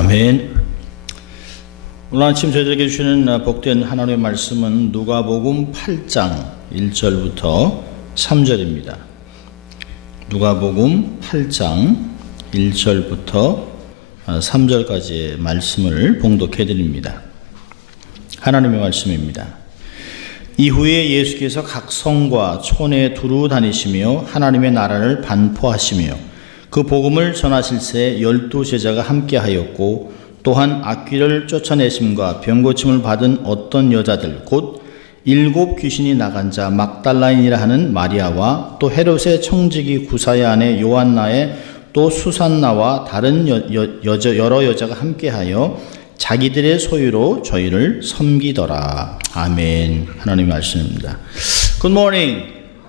아멘. 오늘 아침 저희들에게 주시는 복된 하나님의 말씀은 누가복음 8장 1절부터 3절입니다. 누가복음 8장 1절부터 3절까지의 말씀을 봉독해 드립니다. 하나님의 말씀입니다. 이후에 예수께서 각 성과 촌에 두루 다니시며 하나님의 나라를 반포하시며 그 복음을 전하실새 12 제자가 함께하였고 또한 악귀를 쫓아내심과 병고침을 받은 어떤 여자들 곧 7 귀신이 나간 자 막달라인이라 하는 마리아와 또 헤롯의 청지기 구사의 아내 요한나의 또 수산나와 다른 여러 여자가 함께하여 자기들의 소유로 저희를 섬기더라. 아멘. 하나님의 말씀입니다. Good morning.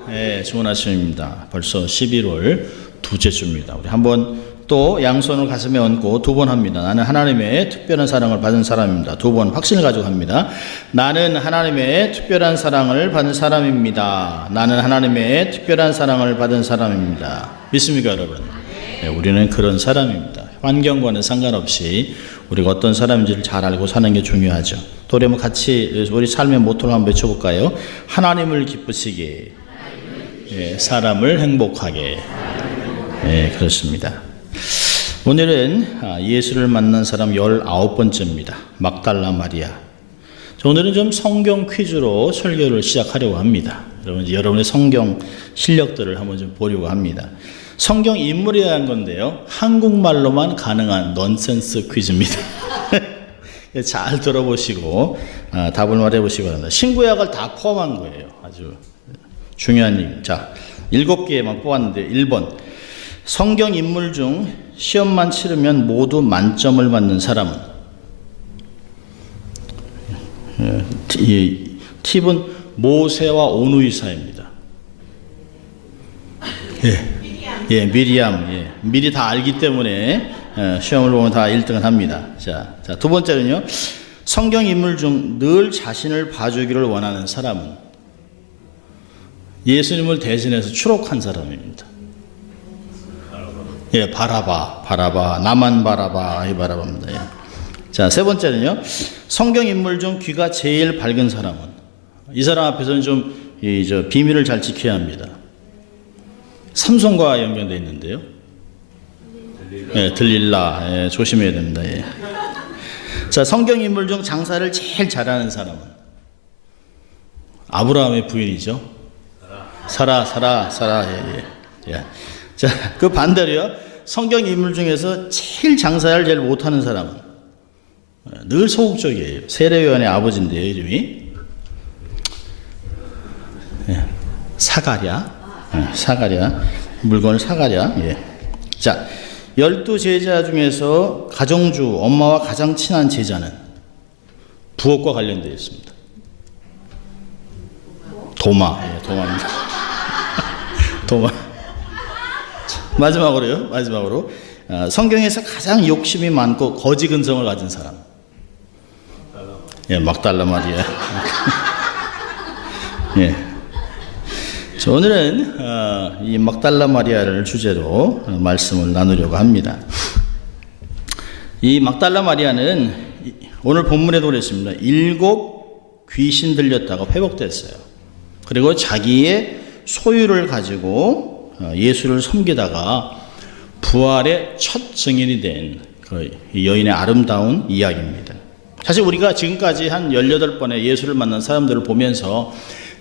네, 좋은 아침입니다. 벌써 11월 두째 주입니다. 우리 한번 또 양손을 가슴에 얹고 두 번 합니다. 나는 하나님의 특별한 사랑을 받은 사람입니다. 두 번 확신을 가지고 합니다. 나는 하나님의 특별한 사랑을 받은 사람입니다. 나는 하나님의 특별한 사랑을 받은 사람입니다. 믿습니까, 여러분? 네, 우리는 그런 사람입니다. 환경과는 상관없이 우리가 어떤 사람인지를 잘 알고 사는 게 중요하죠. 또 우리 한번 같이 우리 삶의 모토를 한번 외쳐볼까요? 하나님을 기쁘시게, 사람을 행복하게. 네, 그렇습니다. 오늘은 예수를 만난 사람 19번째입니다. 막달라 마리아. 오늘은 좀 성경 퀴즈로 설교를 시작하려고 합니다. 여러분의 성경 실력들을 한번 좀 보려고 합니다. 성경 인물에 대한 건데요, 한국말로만 가능한 넌센스 퀴즈입니다. 잘 들어보시고 답을 말해보시기 바랍니다. 신구약을 다 포함한 거예요. 아주 중요한 일. 자, 7개만 뽑았는데 1번. 성경 인물 중 시험만 치르면 모두 만점을 받는 사람은? 팁은 모세와 온누이사입니다. 미리암. 미리 다 알기 때문에 시험을 보면 다 1등을 합니다. 자, 두 번째는요. 성경 인물 중 늘 자신을 봐주기를 원하는 사람은? 예수님을 대신해서 추록한 사람입니다. 바라바, 나만 바라봐, 이 바라바입니다. 자, 세 번째는요. 성경 인물 중 귀가 제일 밝은 사람은? 이 사람 앞에서는 좀 비밀을 잘 지켜야 합니다. 삼손과 연결되어 있는데요. 들릴라. 조심해야 됩니다. 자, 성경 인물 중 장사를 제일 잘하는 사람은? 아브라함의 부인이죠. 사라. 자, 그 반대로요. 성경 인물 중에서 제일 장사를 제일 못하는 사람은? 늘 소극적이에요. 세례요한의 아버지인데요, 이름이 사가랴. 물건을 사가랴. 자, 12 제자 중에서 가정주, 엄마와 가장 친한 제자는? 부엌과 관련되어 있습니다. 도마입니다. 도마. 마지막으로 성경에서 가장 욕심이 많고 거지 근성을 가진 사람. 막달라 마리아. 자, 오늘은 이 막달라 마리아를 주제로 말씀을 나누려고 합니다. 이 막달라 마리아는 오늘 본문에도 그랬습니다. 7 귀신 들렸다가 회복됐어요. 그리고 자기의 소유를 가지고 예수를 섬기다가 부활의 첫 증인이 된 그 여인의 아름다운 이야기입니다. 사실 우리가 지금까지 한 18번의 예수를 만난 사람들을 보면서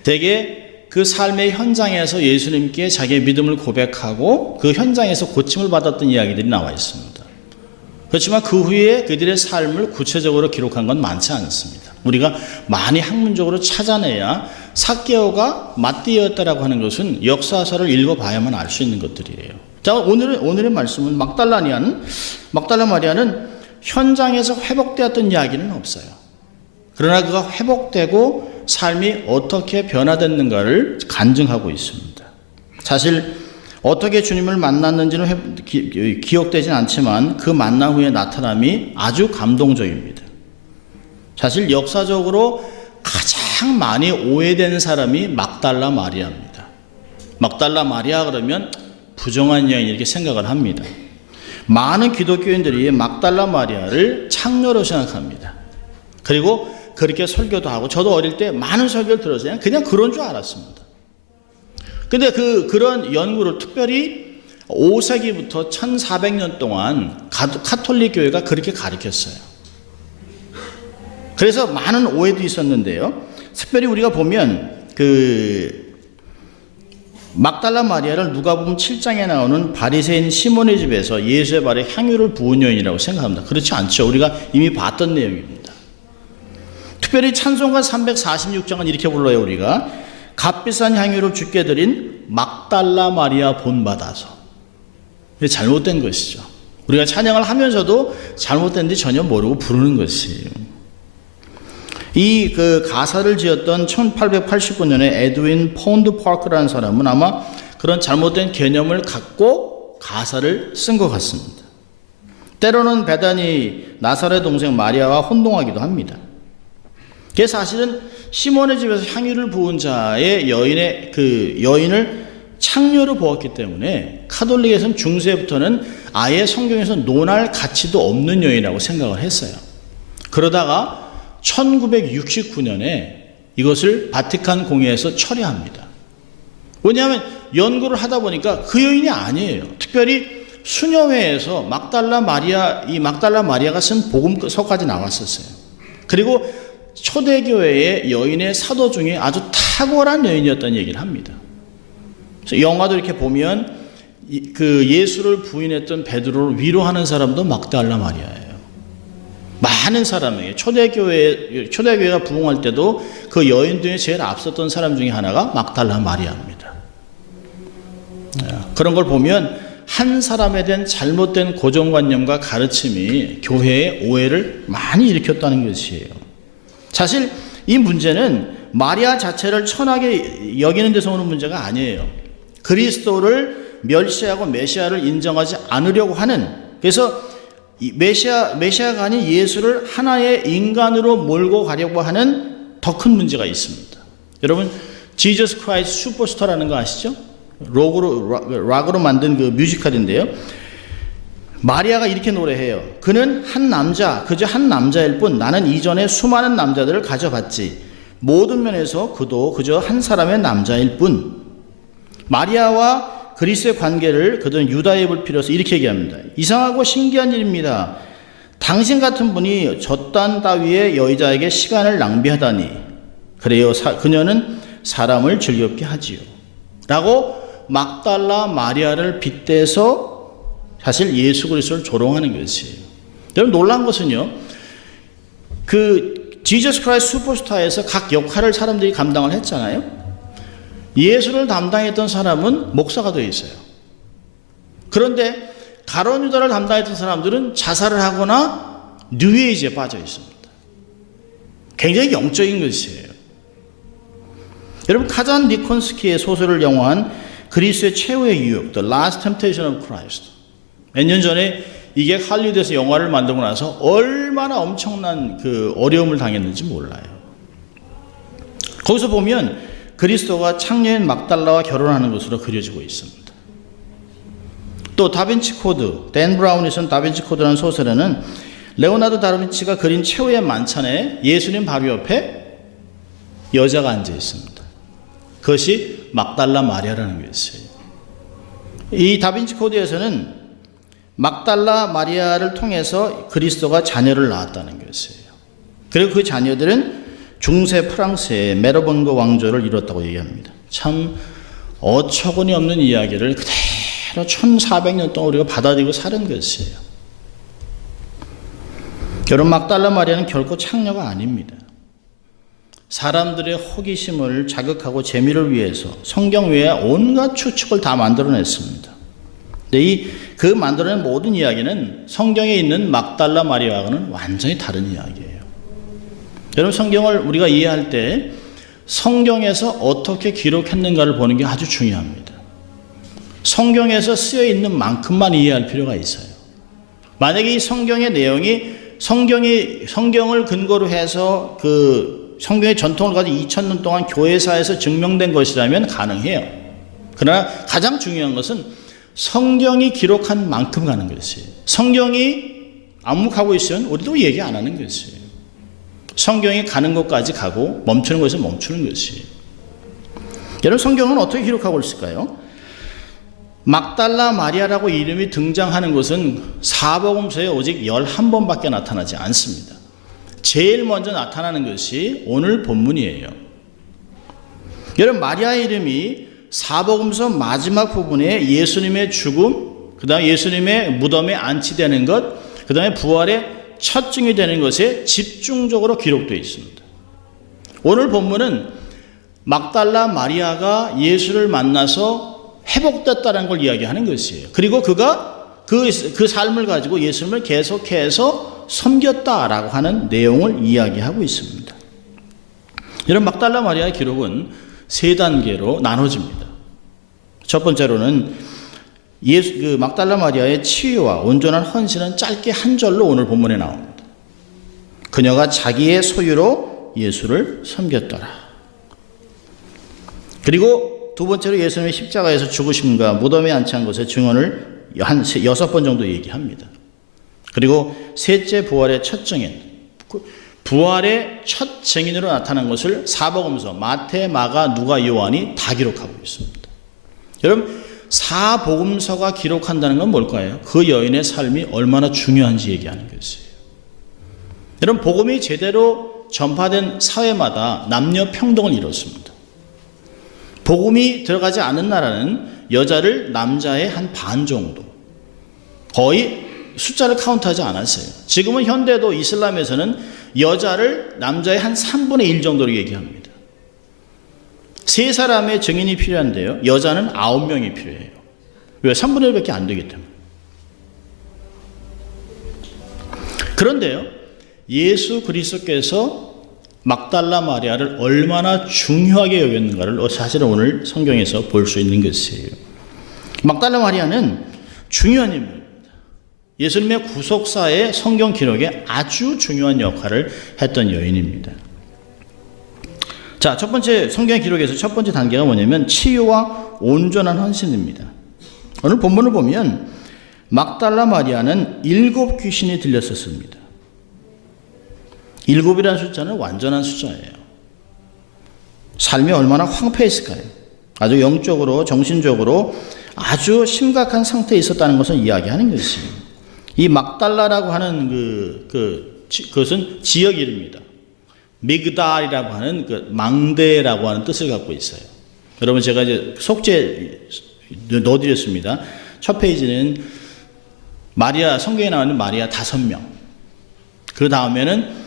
대개 그 삶의 현장에서 예수님께 자기의 믿음을 고백하고 그 현장에서 고침을 받았던 이야기들이 나와 있습니다. 그렇지만 그 후에 그들의 삶을 구체적으로 기록한 건 많지 않습니다. 우리가 많이 학문적으로 찾아내야 삭개오가 마띠였다라고 하는 것은 역사서를 읽어봐야만 알 수 있는 것들이에요. 자, 오늘의 말씀은 막달라 마리아는 현장에서 회복되었던 이야기는 없어요. 그러나 그가 회복되고 삶이 어떻게 변화됐는가를 간증하고 있습니다. 사실 어떻게 주님을 만났는지는 기억되진 않지만 그 만남 후에 나타남이 아주 감동적입니다. 사실 역사적으로 가장 많이 오해된 사람이 막달라 마리아입니다. 막달라 마리아 그러면 부정한 여인 이렇게 생각을 합니다. 많은 기독교인들이 막달라 마리아를 창녀로 생각합니다. 그리고 그렇게 설교도 하고, 저도 어릴 때 많은 설교를 들었어요. 그냥 그런 줄 알았습니다. 근데 그런 연구를 특별히 5세기부터 1400년 동안 카톨릭 교회가 그렇게 가르쳤어요. 그래서 많은 오해도 있었는데요. 특별히 우리가 보면 막달라 마리아를 누가복음 7장에 나오는 바리새인 시몬의 집에서 예수의 발에 향유를 부은 여인이라고 생각합니다. 그렇지 않죠. 우리가 이미 봤던 내용입니다. 특별히 찬송가 346장은 이렇게 불러요. 우리가 값비싼 향유를 주께 드린 막달라 마리아 본받아서. 잘못된 것이죠. 우리가 찬양을 하면서도 잘못된지 전혀 모르고 부르는 것이에요. 이 가사를 지었던 1889년에 에드윈 폰드 파크라는 사람은 아마 그런 잘못된 개념을 갖고 가사를 쓴 것 같습니다. 때로는 베다니 나사렛 동생 마리아와 혼동하기도 합니다. 그게 사실은 시몬의 집에서 향유를 부은 자의 여인을 창녀로 보았기 때문에 카톨릭에서는 중세부터는 아예 성경에서 논할 가치도 없는 여인이라고 생각을 했어요. 그러다가 1969년에 이것을 바티칸 공회에서 철회합니다. 왜냐하면 연구를 하다 보니까 그 여인이 아니에요. 특별히 수녀회에서 막달라 마리아가 쓴 복음서까지 나왔었어요. 그리고 초대교회의 여인의 사도 중에 아주 탁월한 여인이었다는 얘기를 합니다. 그래서 영화도 이렇게 보면 예수를 부인했던 베드로를 위로하는 사람도 막달라 마리아예요. 많은 사람에게 초대교회가 부흥할 때도 그 여인 중에 제일 앞섰던 사람 중에 하나가 막달라 마리아입니다. 그런 걸 보면 한 사람에 대한 잘못된 고정관념과 가르침이 교회의 오해를 많이 일으켰다는 것이에요. 사실 이 문제는 마리아 자체를 천하게 여기는 데서 오는 문제가 아니에요. 그리스도를 멸시하고 메시아를 인정하지 않으려고 하는, 그래서 메시아가 아닌 예수를 하나의 인간으로 몰고 가려고 하는 더 큰 문제가 있습니다. 여러분, 지저스 크라이스트 슈퍼스타라는 거 아시죠? 락으로 만든 그 뮤지컬인데요. 마리아가 이렇게 노래해요. 그는 한 남자, 그저 한 남자일 뿐 나는 이전에 수많은 남자들을 가져봤지. 모든 면에서 그도 그저 한 사람의 남자일 뿐. 마리아와 그리스의 관계를 그들은 유다의 불필요해서 이렇게 얘기합니다. 이상하고 신기한 일입니다. 당신 같은 분이 저딴 따위의 여자에게 시간을 낭비하다니. 그래요. 그녀는 사람을 즐겁게 하지요. 라고 막달라 마리아를 빗대서 사실 예수 그리스도를 조롱하는 것이에요. 여러분, 놀란 것은요, 지저스 크라이스트 슈퍼스타에서 각 역할을 사람들이 감당을 했잖아요. 예수를 담당했던 사람은 목사가 되어 있어요. 그런데 가룟 유다를 담당했던 사람들은 자살을 하거나 뉴에이지에 빠져 있습니다. 굉장히 영적인 것이에요. 여러분, 카잔 니콘스키의 소설을 영화한 그리스의 최후의 유혹, The Last Temptation of Christ. 몇 년 전에 이게 할리우드에서 영화를 만들고 나서 얼마나 엄청난 어려움을 당했는지 몰라요. 거기서 보면 그리스도가 창녀인 막달라와 결혼하는 것으로 그려지고 있습니다. 또 다빈치 코드, 댄 브라운이 쓴 다빈치 코드라는 소설에는 레오나르도 다빈치가 그린 최후의 만찬에 예수님 바로 옆에 여자가 앉아 있습니다. 그것이 막달라 마리아라는 것이에요. 이 다빈치 코드에서는 막달라 마리아를 통해서 그리스도가 자녀를 낳았다는 것이에요. 그리고 그 자녀들은 중세 프랑스의 메르봉드 왕조를 이뤘다고 얘기합니다. 참 어처구니 없는 이야기를 그대로 1400년 동안 우리가 받아들이고 사는 것이에요. 여러분, 막달라 마리아는 결코 창녀가 아닙니다. 사람들의 호기심을 자극하고 재미를 위해서 성경 외에 온갖 추측을 다 만들어냈습니다. 근데 그 만들어낸 모든 이야기는 성경에 있는 막달라 마리아와는 완전히 다른 이야기예요. 여러분, 성경을 우리가 이해할 때 성경에서 어떻게 기록했는가를 보는 게 아주 중요합니다. 성경에서 쓰여 있는 만큼만 이해할 필요가 있어요. 만약에 이 성경의 내용이 성경을 근거로 해서 성경의 전통을 가지고 2000년 동안 교회사에서 증명된 것이라면 가능해요. 그러나 가장 중요한 것은 성경이 기록한 만큼 가는 것이에요. 성경이 암묵하고 있으면 우리도 얘기 안 하는 것이에요. 성경이 가는 곳까지 가고 멈추는 곳에 멈추는 것이에요. 여러분, 성경은 어떻게 기록하고 있을까요? 막달라 마리아라고 이름이 등장하는 것은 사복음서에 오직 11번밖에 나타나지 않습니다. 제일 먼저 나타나는 것이 오늘 본문이에요. 여러분, 마리아의 이름이 사복음서 마지막 부분에 예수님의 죽음, 그 다음에 예수님의 무덤에 안치되는 것, 그 다음에 부활의 첫 증이 되는 것에 집중적으로 기록되어 있습니다. 오늘 본문은 막달라 마리아가 예수를 만나서 회복됐다는 걸 이야기하는 것이에요. 그리고 그가 그 삶을 가지고 예수님을 계속해서 섬겼다라고 하는 내용을 이야기하고 있습니다. 여러분, 막달라 마리아의 기록은 세 단계로 나눠집니다. 첫 번째로는 막달라 마리아의 치유와 온전한 헌신은 짧게 한 절로 오늘 본문에 나옵니다. 그녀가 자기의 소유로 예수를 섬겼더라. 그리고 두 번째로 예수님의 십자가에서 죽으심과 무덤에 안치한 것의 증언을 한 6번 정도 얘기합니다. 그리고 셋째, 부활의 첫 증인. 부활의 첫 증인으로 나타난 것을 사복음서 마태, 마가, 누가, 요한이 다 기록하고 있습니다. 여러분, 사복음서가 기록한다는 건 뭘까요? 그 여인의 삶이 얼마나 중요한지 얘기하는 것이에요. 여러분, 복음이 제대로 전파된 사회마다 남녀 평등을 이뤘습니다. 복음이 들어가지 않은 나라는 여자를 남자의 한 반 정도, 거의 숫자를 카운트하지 않았어요. 지금은 현대도 이슬람에서는 여자를 남자의 한 3분의 1 정도로 얘기합니다. 3사람의 증인이 필요한데요, 여자는 9명이 필요해요. 왜? 3분의 1밖에 안 되기 때문에. 그런데요, 예수 그리스도께서 막달라 마리아를 얼마나 중요하게 여겼는가를 사실은 오늘 성경에서 볼 수 있는 것이에요. 막달라 마리아는 중요한 인물입니다. 예수님의 구속사의 성경 기록에 아주 중요한 역할을 했던 여인입니다. 자, 첫 번째 성경 기록에서 첫 번째 단계가 뭐냐면 치유와 온전한 헌신입니다. 오늘 본문을 보면 막달라 마리아는 7 귀신이 들렸었습니다. 7이라는 숫자는 완전한 숫자예요. 삶이 얼마나 황폐했을까요? 아주 영적으로, 정신적으로 아주 심각한 상태에 있었다는 것을 이야기하는 것입니다. 이 막달라라고 하는 그것은 지역 이름입니다. 미그달이라고 하는 망대라고 하는 뜻을 갖고 있어요. 여러분, 제가 이제 속죄 넣어드렸습니다. 첫 페이지는 마리아, 성경에 나오는 마리아 5명. 그 다음에는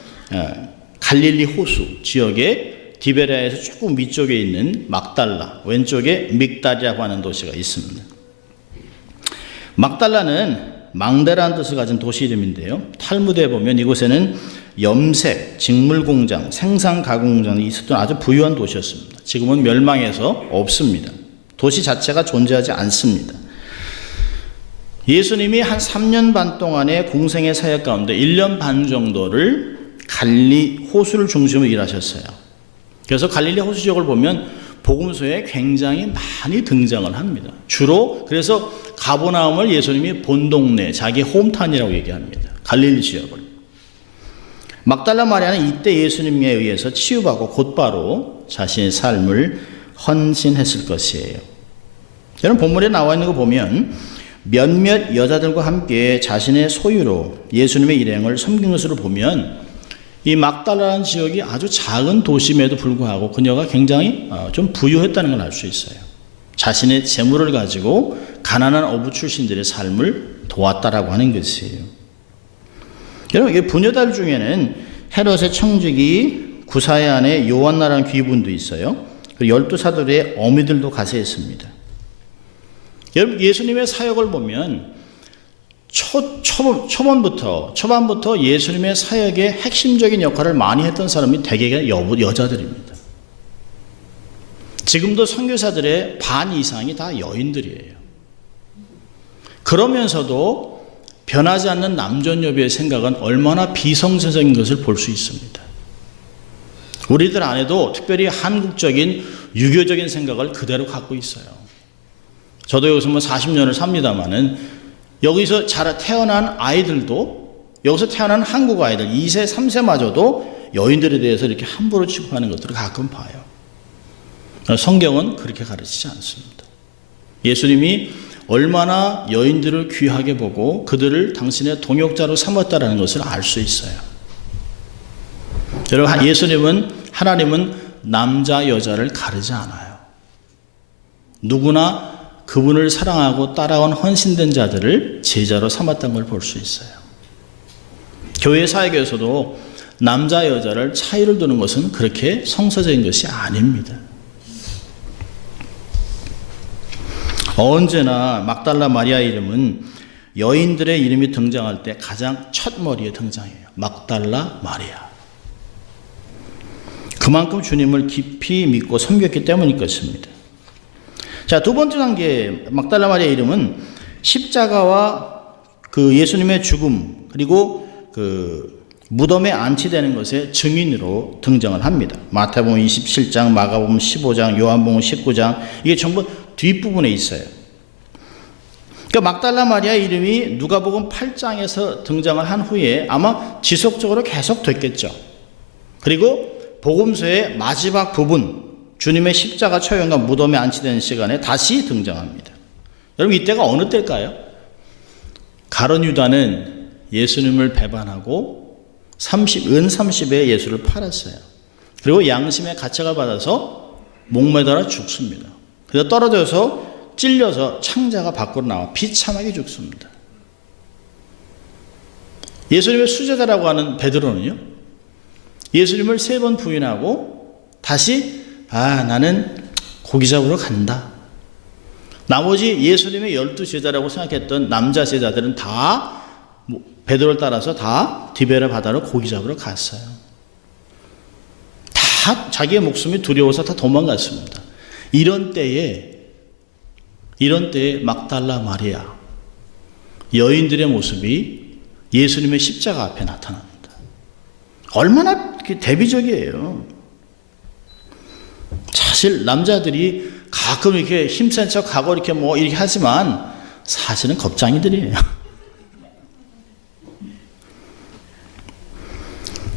갈릴리 호수 지역에 디베레아에서 조금 위쪽에 있는 막달라, 왼쪽에 믹달이라고 하는 도시가 있습니다. 막달라는 망대라는 뜻을 가진 도시 이름인데요, 탈무드에 보면 이곳에는 염색, 직물공장, 생산 가공공장이 있었던 아주 부유한 도시였습니다. 지금은 멸망해서 없습니다. 도시 자체가 존재하지 않습니다. 예수님이 한 3년 반 동안의 공생의 사역 가운데 1년 반 정도를 갈릴리 호수를 중심으로 일하셨어요. 그래서 갈릴리 호수 지역을 보면 복음서에 굉장히 많이 등장을 합니다. 주로 그래서 가버나움을 예수님이 본 동네, 자기 홈타운이라고 얘기합니다. 갈릴리 지역을. 막달라 마리아는 이때 예수님에 의해서 치유받고 곧바로 자신의 삶을 헌신했을 것이에요. 여러분, 본문에 나와 있는 거 보면 몇몇 여자들과 함께 자신의 소유로 예수님의 일행을 섬긴 것으로 보면 이 막달라라는 지역이 아주 작은 도심에도 불구하고 그녀가 굉장히 좀 부유했다는 걸 알 수 있어요. 자신의 재물을 가지고 가난한 어부 출신들의 삶을 도왔다라고 하는 것이에요. 여러분, 이 부녀들 중에는 헤롯의 청지기, 구사의 아내 요한나라는 귀분도 있어요. 그리고 12사도의 어미들도 가세했습니다. 여러분, 예수님의 사역을 보면 초반부터 예수님의 사역의 핵심적인 역할을 많이 했던 사람이 대개가 여자들입니다. 지금도 선교사들의 반 이상이 다 여인들이에요. 그러면서도 변하지 않는 남존여비의 생각은 얼마나 비성서적인 것을 볼 수 있습니다. 우리들 안에도 특별히 한국적인 유교적인 생각을 그대로 갖고 있어요. 저도 여기서 40년을 삽니다마는 여기서 태어난 아이들도, 여기서 태어난 한국 아이들 2세, 3세마저도 여인들에 대해서 이렇게 함부로 취급하는 것들을 가끔 봐요. 성경은 그렇게 가르치지 않습니다. 예수님이 얼마나 여인들을 귀하게 보고 그들을 당신의 동역자로 삼았다는 것을 알 수 있어요. 여러분, 하나님은 남자, 여자를 가르지 않아요. 누구나 그분을 사랑하고 따라온 헌신된 자들을 제자로 삼았다는 걸 볼 수 있어요. 교회 사역에서도 남자, 여자를 차이를 두는 것은 그렇게 성서적인 것이 아닙니다. 언제나 막달라 마리아 이름은 여인들의 이름이 등장할 때 가장 첫 머리에 등장해요. 막달라 마리아. 그만큼 주님을 깊이 믿고 섬겼기 때문일 것입니다. 자, 두 번째 단계, 막달라 마리아 이름은 십자가와 그 예수님의 죽음, 그리고 그 무덤에 안치되는 것의 증인으로 등장을 합니다. 마태복음 27장, 마가복음 15장, 요한복음 19장, 이게 전부 뒷부분에 있어요. 그러니까 막달라 마리아 이름이 누가복음 8장에서 등장을 한 후에 아마 지속적으로 계속 됐겠죠. 그리고 복음서의 마지막 부분, 주님의 십자가 처형과 무덤에 안치되는 시간에 다시 등장합니다. 여러분, 이때가 어느 때일까요? 가룟 유다는 예수님을 배반하고 은 30에 예수를 팔았어요. 그리고 양심의 가책을 받아서 목매달아 죽습니다. 그래서 떨어져서 찔려서 창자가 밖으로 나와 비참하게 죽습니다. 예수님의 수제자라고 하는 베드로는요, 예수님을 3번 부인하고 다시 나는 고기 잡으러 간다. 나머지 예수님의 12제자라고 생각했던 남자 제자들은 다 베드로를 따라서 다 디베라 바다로 고기 잡으러 갔어요. 다 자기의 목숨이 두려워서 다 도망갔습니다. 이런 때에 막달라 마리아, 여인들의 모습이 예수님의 십자가 앞에 나타납니다. 얼마나 대비적이에요. 사실 남자들이 가끔 이렇게 힘센 척하고 이렇게 하지만 사실은 겁쟁이들이에요.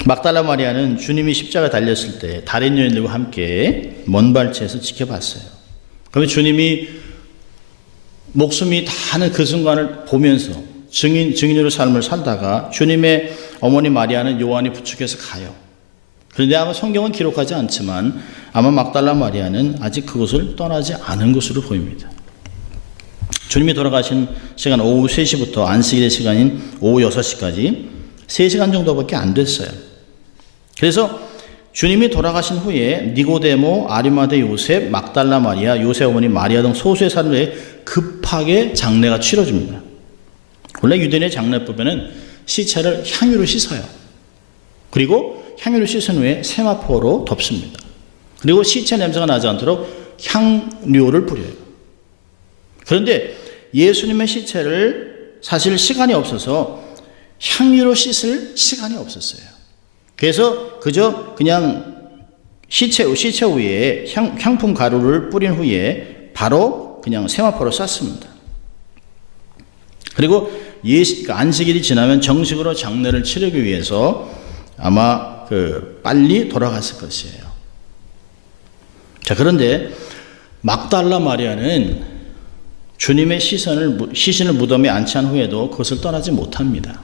막달라 마리아는 주님이 십자가에 달렸을 때 다른 여인들과 함께 먼 발치에서 지켜봤어요. 그러면 주님이 목숨이 다하는 그 순간을 보면서 증인으로 삶을 살다가 주님의 어머니 마리아는 요한이 부축해서 가요. 그런데 아마 성경은 기록하지 않지만 아마 막달라 마리아는 아직 그곳을 떠나지 않은 것으로 보입니다. 주님이 돌아가신 시간 오후 3시부터 안식일의 시간인 오후 6시까지 3시간 정도밖에 안 됐어요. 그래서 주님이 돌아가신 후에 니고데모, 아리마대 요셉, 막달라 마리아, 요셉 어머니 마리아 등 소수의 사람들에 급하게 장례가 치러집니다. 원래 유대인의 장례법에는 시체를 향유로 씻어요. 그리고 향유로 씻은 후에 세마포로 덮습니다. 그리고 시체 냄새가 나지 않도록 향료를 뿌려요. 그런데 예수님의 시체를 사실 시간이 없어서 향유로 씻을 시간이 없었어요. 그래서 그냥 시체 위에 향품 가루를 뿌린 후에 바로 그냥 세마포로 쌌습니다. 그리고 안식일이 지나면 정식으로 장례를 치르기 위해서 아마 빨리 돌아갔을 것이에요. 자, 그런데 막달라 마리아는 주님의 시신을 무덤에 안치한 후에도 그것을 떠나지 못합니다.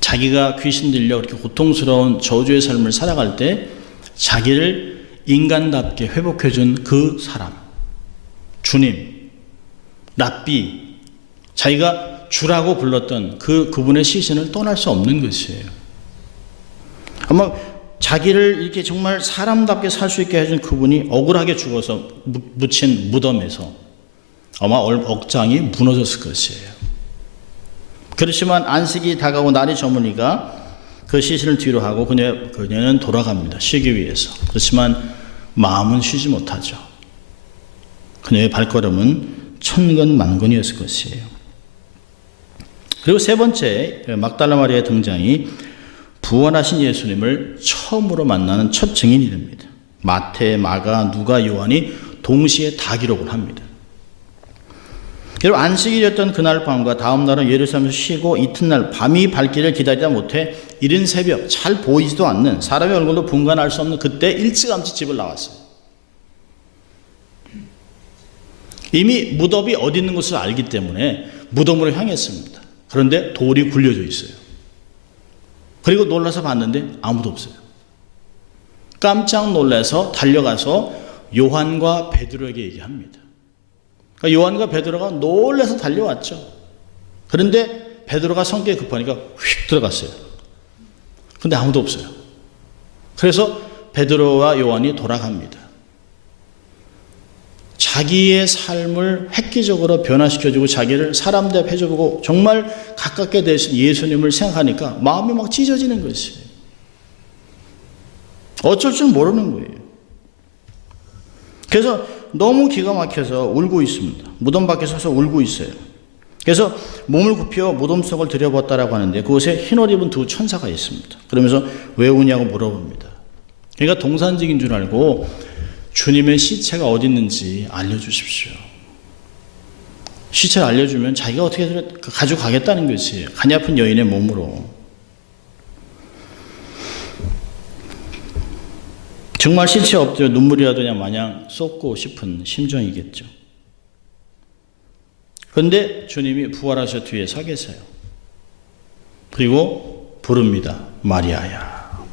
자기가 귀신 들려 그렇게 고통스러운 저주의 삶을 살아갈 때 자기를 인간답게 회복해준 그 사람, 주님, 랍비, 자기가 주라고 불렀던 그분의 시신을 떠날 수 없는 것이에요. 아마 자기를 이렇게 정말 사람답게 살 수 있게 해준 그분이 억울하게 죽어서 묻힌 무덤에서 아마 억장이 무너졌을 것이에요. 그렇지만 안식이 다가오고 날이 저무니까 그 시신을 뒤로 하고 그녀는 돌아갑니다. 쉬기 위해서. 그렇지만 마음은 쉬지 못하죠. 그녀의 발걸음은 천근만근이었을 것이에요. 그리고 세 번째, 막달라 마리아의 등장이 부활하신 예수님을 처음으로 만나는 첫 증인이 됩니다. 마태, 마가, 누가, 요한이 동시에 다 기록을 합니다. 여러분, 안식일이었던 그날 밤과 다음 날은 예루살렘에서 쉬고 이튿날 밤이 밝기를 기다리다 못해 이른 새벽 잘 보이지도 않는 사람의 얼굴도 분간할 수 없는 그때 일찌감치 집을 나왔어요. 이미 무덤이 어디 있는 것을 알기 때문에 무덤으로 향했습니다. 그런데 돌이 굴려져 있어요. 그리고 놀라서 봤는데 아무도 없어요. 깜짝 놀라서 달려가서 요한과 베드로에게 얘기합니다. 그러니까 요한과 베드로가 놀라서 달려왔죠. 그런데 베드로가 성격이 급하니까 휙 들어갔어요. 근데 아무도 없어요. 그래서 베드로와 요한이 돌아갑니다. 자기의 삶을 획기적으로 변화시켜주고 자기를 사람 대접 해주고 정말 가깝게 되신 예수님을 생각하니까 마음이 막 찢어지는 것이에요. 어쩔 줄 모르는 거예요. 그래서 너무 기가 막혀서 울고 있습니다. 무덤 밖에 서서 울고 있어요. 그래서 몸을 굽혀 무덤 속을 들여봤다라고 하는데 그곳에 흰옷 입은 두 천사가 있습니다. 그러면서 왜 우냐고 물어봅니다. 그러니까 동산직인 줄 알고 주님의 시체가 어디 있는지 알려주십시오. 시체를 알려주면 자기가 어떻게 가지고 가겠다는 것이에요. 간이 아픈 여인의 몸으로. 정말 시체 엎드려 눈물이라도 마냥 쏟고 싶은 심정이겠죠. 그런데 주님이 부활하셔 뒤에 서 계세요. 그리고 부릅니다. 마리아야.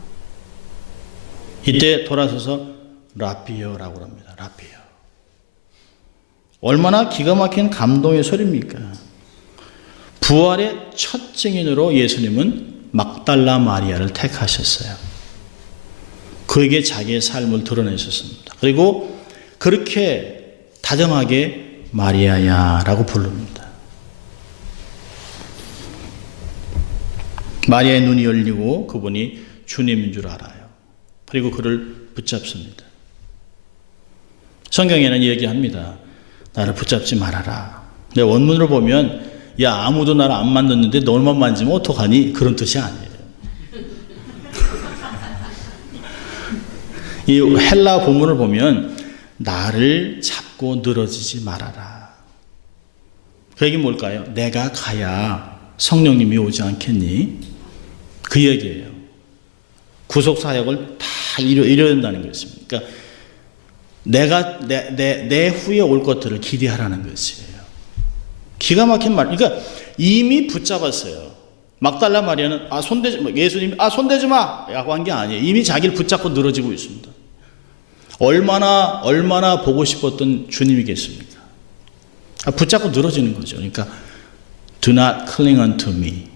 이때 돌아서서 라비어라고 합니다. 라비어. 얼마나 기가 막힌 감동의 소리입니까? 부활의 첫 증인으로 예수님은 막달라 마리아를 택하셨어요. 그에게 자기의 삶을 드러내셨습니다. 그리고 그렇게 다정하게 마리아야 라고 부릅니다. 마리아의 눈이 열리고 그분이 주님인 줄 알아요. 그리고 그를 붙잡습니다. 성경에는 얘기합니다. 나를 붙잡지 말아라. 근데 원문으로 보면 야 아무도 나를 안 만졌는데 너만 만지면 어떡하니? 그런 뜻이 아니에요. 이 헬라 본문을 보면 나를 잡고 늘어지지 말아라. 그 얘기는 뭘까요? 내가 가야 성령님이 오지 않겠니? 그 얘기예요. 구속사역을 다 이뤄야 된다는 것입니다. 그러니까 내가 내 후에 올 것들을 기대하라는 것이에요. 기가 막힌 말. 그러니까 이미 붙잡았어요. 막달라 마리아는 예수님이 손대지 마라고 한 게 아니에요. 이미 자기를 붙잡고 늘어지고 있습니다. 얼마나 보고 싶었던 주님이겠습니까? 붙잡고 늘어지는 거죠. 그러니까 do not cling unto me.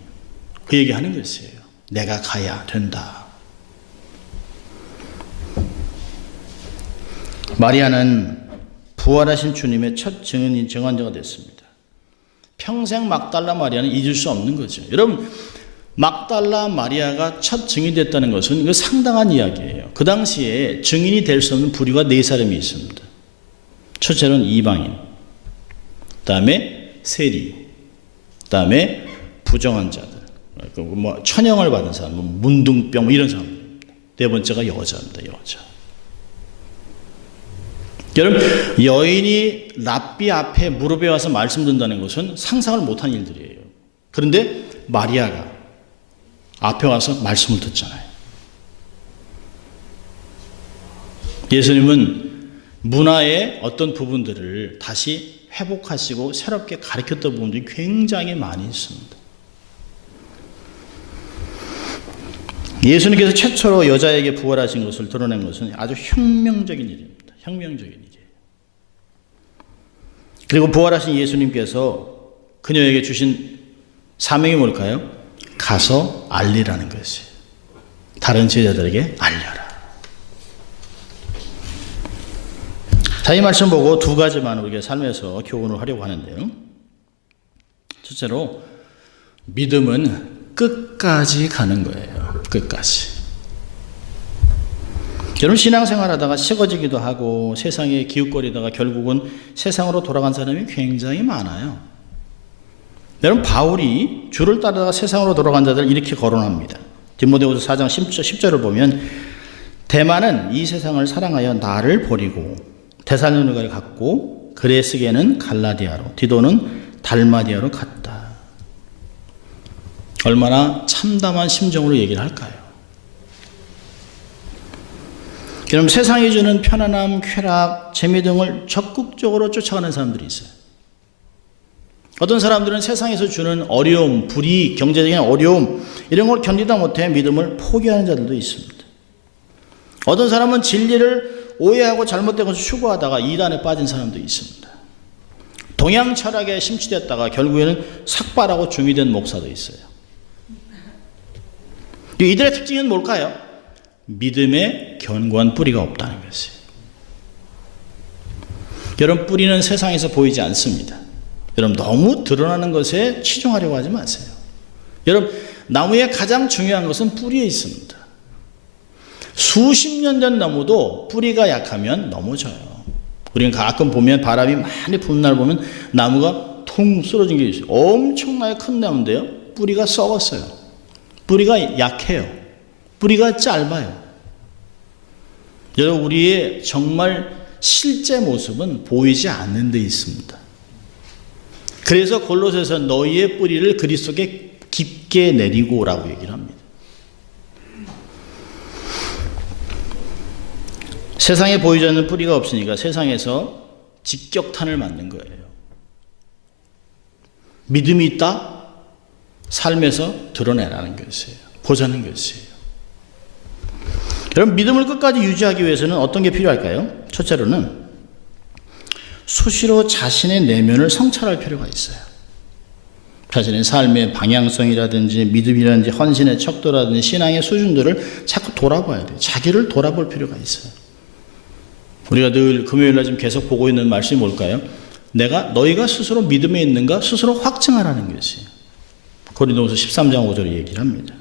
그 얘기하는 것이에요. 내가 가야 된다. 마리아는 부활하신 주님의 첫 증언자가 됐습니다. 평생 막달라 마리아는 잊을 수 없는 거죠. 여러분, 막달라 마리아가 첫 증인이 됐다는 것은 이거 상당한 이야기예요. 그 당시에 증인이 될 수 없는 부류가 4사람이 있습니다. 첫째로는 이방인, 그 다음에 세리, 그 다음에 부정한 자들, 천형을 받은 사람, 문둥병 이런 사람. 네 번째가 여자입니다. 여자. 여러분, 여인이 랍비 앞에 무릎에 와서 말씀 듣는다는 것은 상상을 못한 일들이에요. 그런데 마리아가 앞에 와서 말씀을 듣잖아요. 예수님은 문화의 어떤 부분들을 다시 회복하시고 새롭게 가르쳤던 부분들이 굉장히 많이 있습니다. 예수님께서 최초로 여자에게 부활하신 것을 드러낸 것은 아주 혁명적인 일입니다. 혁명적인 일이에요. 그리고 부활하신 예수님께서 그녀에게 주신 사명이 뭘까요? 가서 알리라는 것이에요. 다른 제자들에게 알려라. 자, 이 말씀 보고 두 가지만 우리가 삶에서 교훈을 하려고 하는데요. 첫째로 믿음은 끝까지 가는 거예요. 끝까지. 여러분, 신앙생활 하다가 식어지기도 하고 세상에 기웃거리다가 결국은 세상으로 돌아간 사람이 굉장히 많아요. 여러분, 바울이 주를 따르다가 세상으로 돌아간 자들 이렇게 거론합니다. 디모데후서 4장 10절을 보면 대만은 이 세상을 사랑하여 나를 버리고 데살로니가를 갖고 그레스게는 갈라디아로, 디도는 달마디아로 갔다. 얼마나 참담한 심정으로 얘기를 할까요? 여러분, 세상이 주는 편안함, 쾌락, 재미 등을 적극적으로 쫓아가는 사람들이 있어요. 어떤 사람들은 세상에서 주는 어려움, 불이익, 경제적인 어려움 이런 걸 견디다 못해 믿음을 포기하는 자들도 있습니다. 어떤 사람은 진리를 오해하고 잘못된 것을 추구하다가 이단에 빠진 사람도 있습니다. 동양 철학에 심취됐다가 결국에는 삭발하고 중이 된 목사도 있어요. 이들의 특징은 뭘까요? 믿음에 견고한 뿌리가 없다는 것이에요. 여러분, 뿌리는 세상에서 보이지 않습니다. 여러분, 너무 드러나는 것에 치중하려고 하지 마세요. 여러분, 나무의 가장 중요한 것은 뿌리에 있습니다. 수십 년 된 나무도 뿌리가 약하면 넘어져요. 우리는 가끔 보면 바람이 많이 부는 날 보면 나무가 통 쓰러진 게 있어요. 엄청나게 큰 나무인데요, 뿌리가 썩었어요. 뿌리가 약해요. 뿌리가 짧아요. 여러분, 우리의 정말 실제 모습은 보이지 않는 데 있습니다. 그래서 골로새서 너희의 뿌리를 그리스도께 깊게 내리고라고 얘기를 합니다. 세상에 보이지 않는 뿌리가 없으니까 세상에서 직격탄을 맞는 거예요. 믿음이 있다? 삶에서 드러내라는 것이에요. 보자는 것이에요. 여러분, 믿음을 끝까지 유지하기 위해서는 어떤 게 필요할까요? 첫째로는 수시로 자신의 내면을 성찰할 필요가 있어요. 자신의 삶의 방향성이라든지 믿음이라든지 헌신의 척도라든지 신앙의 수준들을 자꾸 돌아봐야 돼요. 자기를 돌아볼 필요가 있어요. 우리가 늘 금요일날 지금 계속 보고 있는 말씀이 뭘까요? 너희가 스스로 믿음에 있는가 스스로 확증하라는 것이에요. 고린도후서 13장 5절에 얘기를 합니다.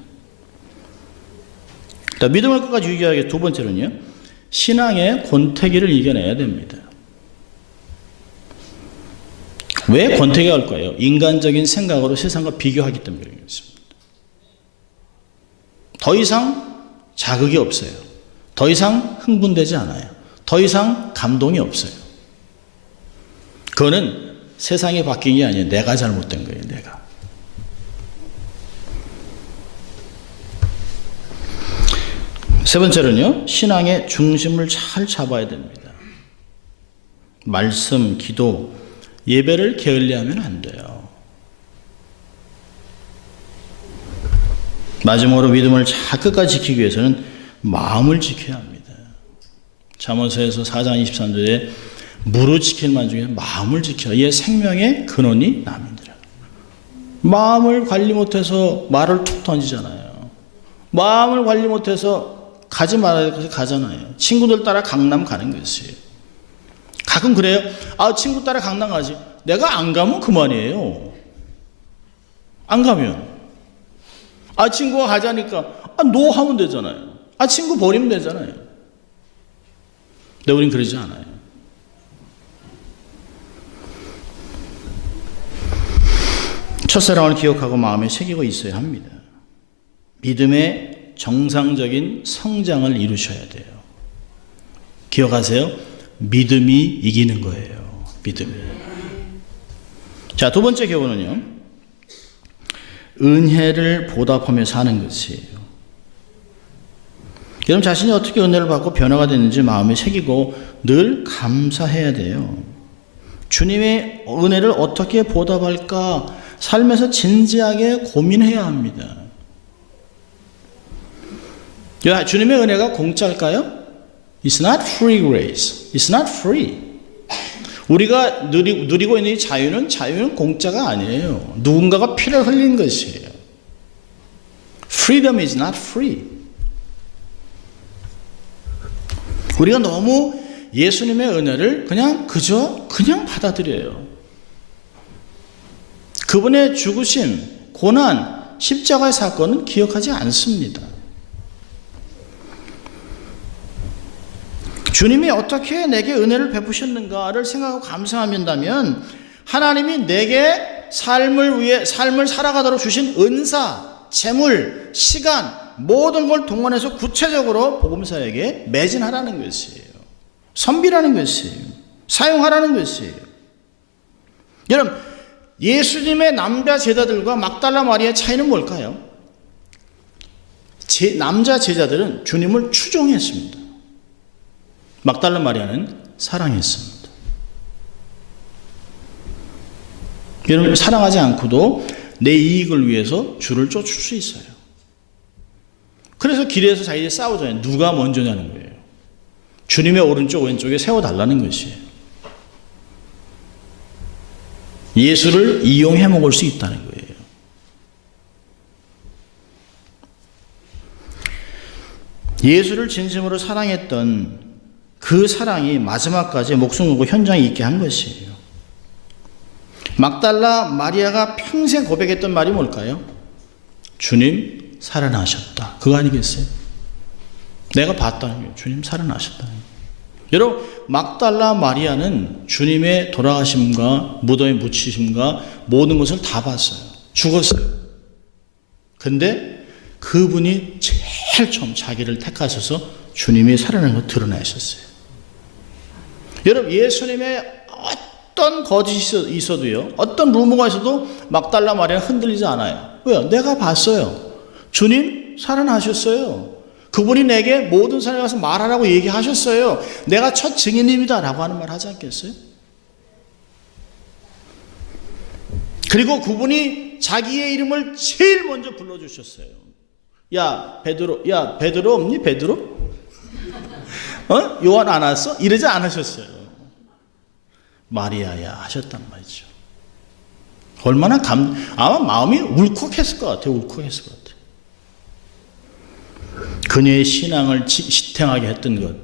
믿음을 끝까지 유지하기 위해 두 번째로는요, 신앙의 권태기를 이겨내야 됩니다. 왜 권태기가 올까요? 인간적인 생각으로 세상과 비교하기 때문에 그렇습니다. 더 이상 자극이 없어요. 더 이상 흥분되지 않아요. 더 이상 감동이 없어요. 그거는 세상이 바뀐 게 아니에요. 내가 잘못된 거예요. 내가. 세 번째로는요, 신앙의 중심을 잘 잡아야 됩니다. 말씀, 기도, 예배를 게을리하면 안 돼요. 마지막으로 믿음을 잘 끝까지 지키기 위해서는 마음을 지켜야 합니다. 잠언서에서 4장 23절에 무릇 지킬 만 중에 마음을 지켜 이에 생명의 근원이 남이니라. 마음을 관리 못해서 말을 툭 던지잖아요. 마음을 관리 못해서 가지 말아야 될 곳에 가잖아요. 친구들 따라 강남 가는 것이에요. 가끔 그래요. 친구 따라 강남 가지. 내가 안 가면 그만이에요. 안 가면. 친구가 가자니까 노 하면 되잖아요. 친구 버리면 되잖아요. 근데 우린 그러지 않아요. 첫사랑을 기억하고 마음에 새기고 있어야 합니다. 믿음의 정상적인 성장을 이루셔야 돼요. 기억하세요. 믿음이 이기는 거예요. 믿음이. 자, 두 번째 교훈은요, 은혜를 보답하며 사는 것이에요. 여러분, 자신이 어떻게 은혜를 받고 변화가 됐는지 마음에 새기고 늘 감사해야 돼요. 주님의 은혜를 어떻게 보답할까 삶에서 진지하게 고민해야 합니다. 주님의 은혜가 공짜일까요? It's not free grace. It's not free. 우리가 누리고 있는 이 자유는 공짜가 아니에요. 누군가가 피를 흘린 것이에요. Freedom is not free. 우리가 너무 예수님의 은혜를 그냥 받아들여요. 그분의 죽으심, 고난, 십자가의 사건은 기억하지 않습니다. 주님이 어떻게 내게 은혜를 베푸셨는가를 생각하고 감사한다면 하나님이 내게 삶을 살아가도록 주신 은사, 재물, 시간 모든 걸 동원해서 구체적으로 복음사에게 매진하라는 것이에요. 선비라는 것이에요. 사용하라는 것이에요. 여러분, 예수님의 남자 제자들과 막달라 마리아의 차이는 뭘까요? 남자 제자들은 주님을 추종했습니다. 막달라 마리아는 사랑했습니다. 여러분, 사랑하지 않고도 내 이익을 위해서 주를 쫓을 수 있어요. 그래서 길에서 자기들이 싸우잖아요. 누가 먼저냐는 거예요. 주님의 오른쪽 왼쪽에 세워달라는 것이에요. 예수를 이용해 먹을 수 있다는 거예요. 예수를 진심으로 사랑했던 그 사랑이 마지막까지 목숨 걸고 현장에 있게 한 것이에요. 막달라 마리아가 평생 고백했던 말이 뭘까요? 주님 살아나셨다. 그거 아니겠어요? 내가 봤다는 거예요. 주님 살아나셨다는 거예요. 여러분, 막달라 마리아는 주님의 돌아가심과 무덤에 묻히심과 모든 것을 다 봤어요. 죽었어요. 근데 그분이 제일 처음 자기를 택하셔서 주님이 살아나는 걸 드러내셨어요. 여러분, 예수님의 어떤 거짓이 있어도요, 어떤 루머가 있어도 막달라 마리아는 흔들리지 않아요. 왜요? 내가 봤어요. 주님 살아나셨어요. 그분이 내게 모든 사람에 가서 말하라고 얘기하셨어요. 내가 첫 증인입니다 라고 하는 말 하지 않겠어요? 그리고 그분이 자기의 이름을 제일 먼저 불러주셨어요. 야 베드로 없니? 베드로? 요한 안 왔어? 이러지 않으셨어요. 마리아야 하셨단 말이죠. 얼마나 아마 마음이 울컥했을 것 같아요. 울컥했을 것 같아요. 그녀의 신앙을 지탱하게 했던 것,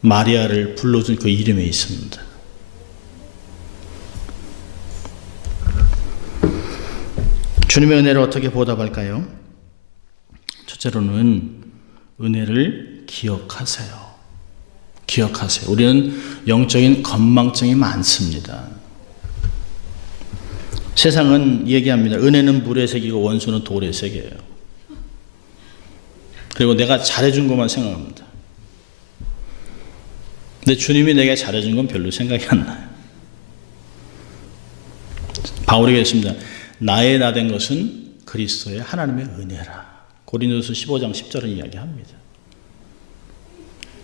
마리아를 불러준 그 이름에 있습니다. 주님의 은혜를 어떻게 보답할까요? 첫째로는 은혜를 기억하세요. 기억하세요. 우리는 영적인 건망증이 많습니다. 세상은 얘기합니다. 은혜는 물에 새기고 원수는 돌에 새겨요. 그리고 내가 잘해준 것만 생각합니다. 근데 주님이 내게 잘해준 건 별로 생각이 안 나요. 바울이 그랬습니다. 나의 나된 것은 그리스도의 하나님의 은혜라. 고린도서 15장 10절은 이야기합니다.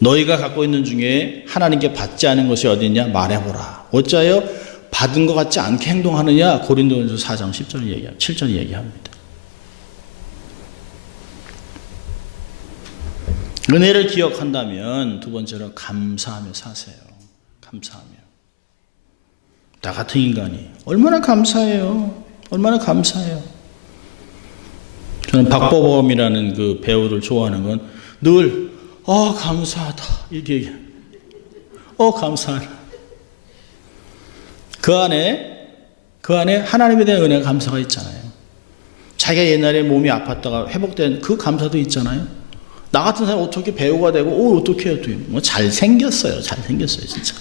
너희가 갖고 있는 중에 하나님께 받지 않은 것이 어디 있냐 말해보라. 어찌하여 받은 것 같지 않게 행동하느냐. 고린도서 4장 10절 얘기합니다. 7절 얘기합니다. 은혜를 기억한다면 두 번째로 감사하며 사세요. 감사하며. 나 같은 인간이 얼마나 감사해요. 얼마나 감사해요. 저는 박보검이라는 그 배우를 좋아하는 건 늘 감사하다 이렇게 얘기해요. 감사하다. 그 안에 하나님에 대한 은혜가 감사가 있잖아요. 자기가 옛날에 몸이 아팠다가 회복된 그 감사도 있잖아요. 나 같은 사람이 어떻게 배우가 되고 어떻게 해요? 뭐 잘생겼어요. 잘생겼어요. 진짜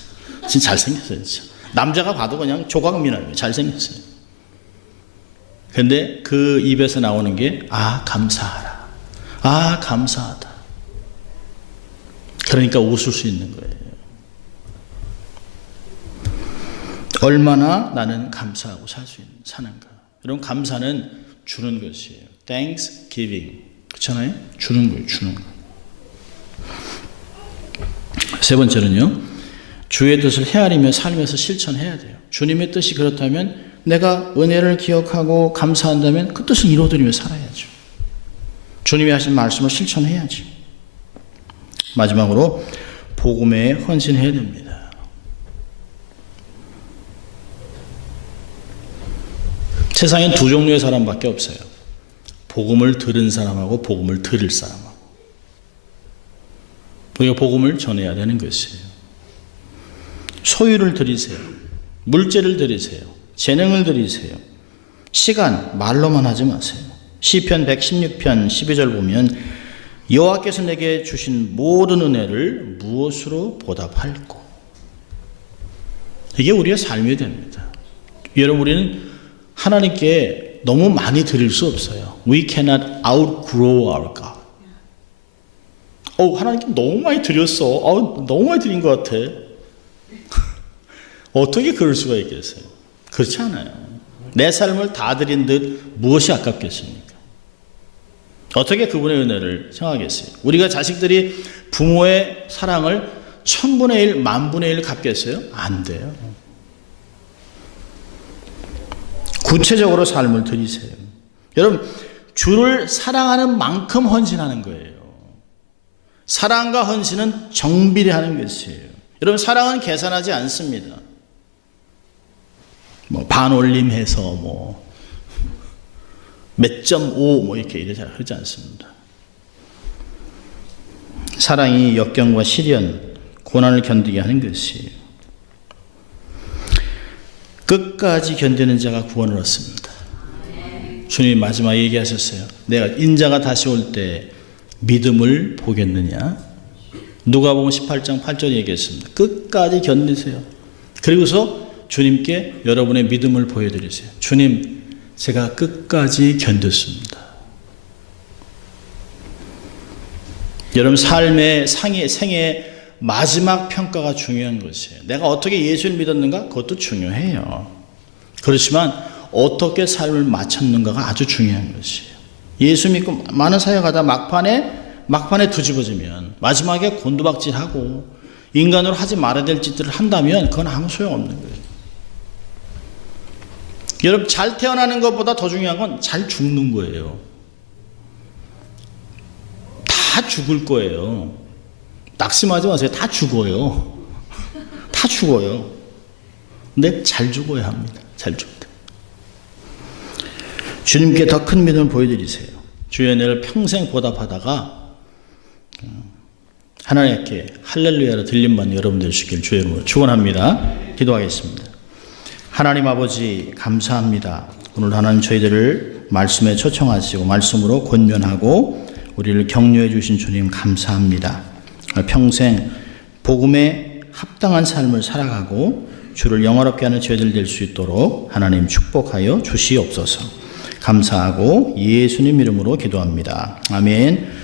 잘생겼어요. 진짜. 남자가 봐도 그냥 조각미남이에요. 잘생겼어요. 근데 그 입에서 나오는 게 감사하라. 감사하다. 그러니까 웃을 수 있는 거예요. 얼마나 나는 감사하고 사는가. 여러분, 감사는 주는 것이에요. Thanksgiving. 그렇잖아요? 주는 거예요. 주는 거. 세 번째는요. 주의 뜻을 헤아리며 살면서 실천해야 돼요. 주님의 뜻이 그렇다면 내가 은혜를 기억하고 감사한다면 그 뜻을 이루어드리며 살아야죠. 주님이 하신 말씀을 실천해야지. 마지막으로 복음에 헌신해야 됩니다. 세상엔 두 종류의 사람밖에 없어요. 복음을 들은 사람하고 복음을 들을 사람하고. 우리가 복음을 전해야 되는 것이에요. 소유를 드리세요. 물질을 드리세요. 재능을 드리세요. 시간, 말로만 하지 마세요. 시편 116편 12절 보면 여호와께서 내게 주신 모든 은혜를 무엇으로 보답할꼬. 이게 우리의 삶이 됩니다. 여러분, 우리는 하나님께 너무 많이 드릴 수 없어요. We cannot outgrow our God. 하나님께 너무 많이 드렸어. 너무 많이 드린 것 같아. 어떻게 그럴 수가 있겠어요? 그렇지 않아요. 내 삶을 다 드린 듯 무엇이 아깝겠습니까? 어떻게 그분의 은혜를 생각하겠어요? 우리가 자식들이 부모의 사랑을 1000분의 1, 10,000분의 1 갚겠어요? 안 돼요. 구체적으로 삶을 드리세요. 여러분, 주를 사랑하는 만큼 헌신하는 거예요. 사랑과 헌신은 정비례하는 것이에요. 여러분, 사랑은 계산하지 않습니다. 반올림해서 몇 점 5 이렇게 이러지 하지 않습니다. 사랑이 역경과 시련, 고난을 견디게 하는 것이에요. 끝까지 견디는 자가 구원을 얻습니다. 주님이 마지막에 얘기하셨어요. 내가 인자가 다시 올 때 믿음을 보겠느냐? 누가복음 18장 8절에 얘기했습니다. 끝까지 견디세요. 그리고서 주님께 여러분의 믿음을 보여드리세요. 주님, 제가 끝까지 견뎠습니다. 여러분, 삶의 생의 마지막 평가가 중요한 것이에요. 내가 어떻게 예수를 믿었는가? 그것도 중요해요. 그렇지만 어떻게 삶을 마쳤는가가 아주 중요한 것이에요. 예수 믿고 많은 사역하다 막판에 뒤집어지면 마지막에 곤두박질하고 인간으로 하지 말아야 될 짓들을 한다면 그건 아무 소용없는 거예요. 여러분, 잘 태어나는 것보다 더 중요한 건 잘 죽는 거예요. 다 죽을 거예요. 낙심하지 마세요. 다 죽어요. 다 죽어요. 근데 잘 죽어야 합니다. 잘 죽다. 주님께 더 큰 믿음을 보여드리세요. 주의 은혜를 평생 보답하다가 하나님께 할렐루야로 들림받는 여러분 되시길 주의 이름으로 축원합니다. 기도하겠습니다. 하나님 아버지, 감사합니다. 오늘 하나님 저희들을 말씀에 초청하시고 말씀으로 권면하고 우리를 격려해 주신 주님 감사합니다. 평생 복음에 합당한 삶을 살아가고 주를 영화롭게 하는 저희들 될 수 있도록 하나님 축복하여 주시옵소서. 감사하고 예수님 이름으로 기도합니다. 아멘.